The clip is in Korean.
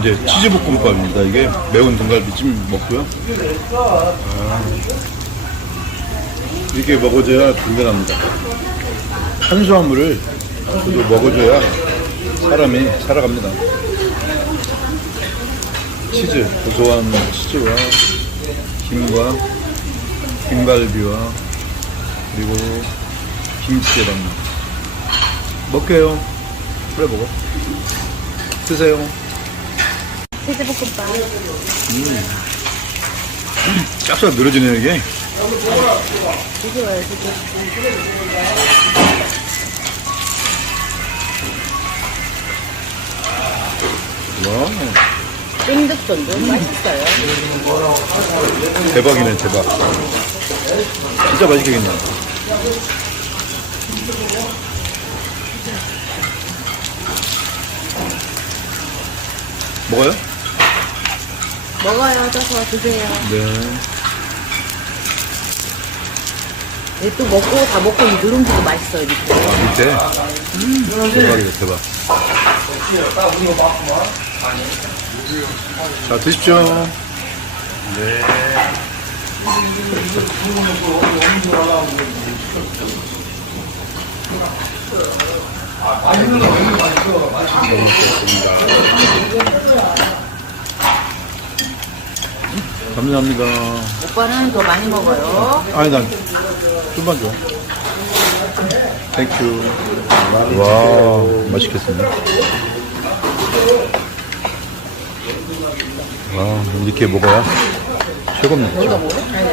이제 치즈볶음밥입니다. 이게 매운 등갈비찜 먹고요. 아, 이렇게 먹어줘야 든든합니다. 탄수화물을 저도 먹어줘야 사람이 살아갑니다. 치즈, 고소한 치즈와 김과 김갈비와 그리고 김치에다 먹게요. 그래 먹어. 드세요. 치즈볶음밥. 쫙쫙 늘어지네요 이게. 되게 와요, 되게. 와 쫀득쫀득 맛있어요. 대박이네 대박. 진짜 맛있겠네. 먹어요? 먹어요, 쪄서 드세요. 네. 얘 또 먹고 다 먹고 이 누룽지도 맛있어요, 밑에. 아, 밑에. 대박이다 대박. 자 드십시오. 네. 감사합니다. 오빠는 더 많이 먹어요. 아니 난 좀만 줘. 땡큐. 와 맛있겠습니다. 와 이렇게 먹어야 최고입니다.